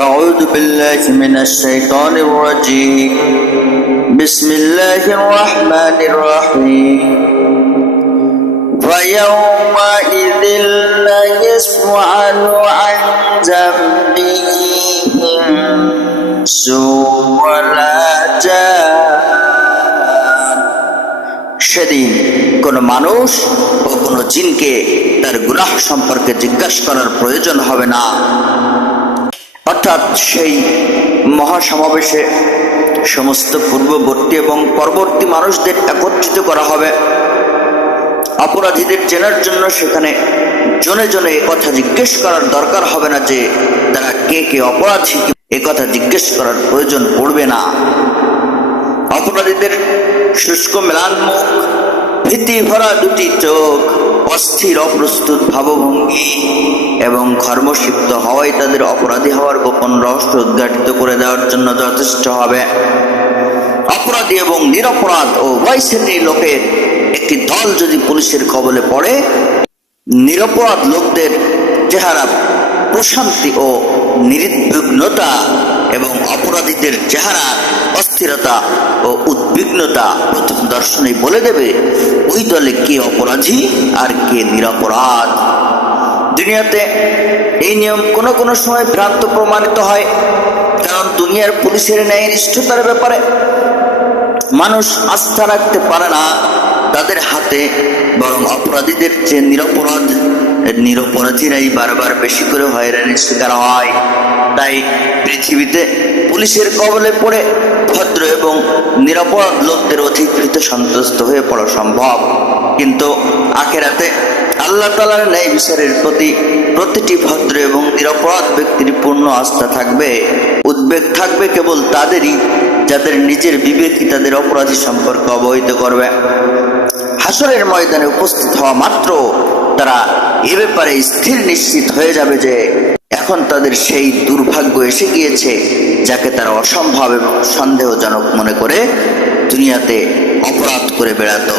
أعوذ بالله من الشيطان الرجيم بسم الله الرحمن الرحيم فيومئذ لا يسأل عن ذنبه إنس ولا جان সেদিন কোন মানুষ ও কোন জিনকে তার গুনাহ সম্পর্কে জিজ্ঞাসা করার প্রয়োজন হবে না। অর্থাৎ সেই মহাসমাবেশে সমস্ত পূর্ববর্তী এবং পরবর্তী মানুষদের একত্রিত করা হবে। অপরাধীদের চেনার জন্য সেখানে জনে জনে কথা জিজ্ঞেস করার দরকার হবে না যে তারা কে কে অপরাধী, কথা জিজ্ঞেস করার প্রয়োজন পড়বে না। অপরাধীদের শুষ্ক ম্লান মুখ, ভীতি ভরা দুটি চোখ, অস্থির অপ্রস্তুত ভাবভঙ্গি এবং কর্মসিদ্ধ হওয়াই তাদের অপরাধী হওয়ার গোপন রহস্য উদ্ঘাটিত করে দেওয়ার জন্য যথেষ্ট হবে। অপরাধী এবং নিরপরাধ ও উভয় শ্রেণীর লোকের একটি দল যদি পুলিশের কবলে পড়ে, নিরপরাধ লোকদের চেহারা প্রশান্তি ও নির্বিঘ্নতা এবং অপরাধীদের চেহারা অস্থিরতা ও উদ্বিগ্নতা প্রথম দর্শনে বলে দেবে ওই দলে কে অপরাধী আর কে নিরপরাধ। দুনিয়াতে এই নিয়ম কোনো কোনো সময় ভ্রান্ত প্রমাণিত হয়, কারণ দুনিয়ার পুলিশের ন্যায় নিষ্ঠতার ব্যাপারে মানুষ আস্থা রাখতে পারে না তাদের হাতে, বরং অপরাধীদের চেয়ে নিরপরাধীরাই বারবার বেশি করে হয়রানির শিকার হয়। তাই পৃথিবীতে পুলিশের কবলে পড়ে ভদ্র এবং নিরপরাধ লোকদের অধিকৃত সন্তুষ্ট হয়ে পড়া সম্ভব, কিন্তু আখিরাতে আল্লাহ তাআলার ন্যায় বিচারের প্রতি প্রতিটি ভদ্র এবং নিরপরাধ ব্যক্তির পূর্ণ আস্থা থাকবে। উদ্বেগ থাকবে কেবল তাদেরই যাদের নিজের বিবেকই তাদের অপরাধী সম্পর্কে অবহিত করবে। হাসরের ময়দানে উপস্থিত হওয়া মাত্র তারা এ ব্যাপারে স্থির নিশ্চিত হয়ে যাবে যে এখন তাদের সেই দুর্ভাগ্য এসে গিয়েছে যাকে তারা অসম্ভব এবং সন্দেহজনক মনে করে দুনিয়াতে অপরাধ করে বেড়াতো।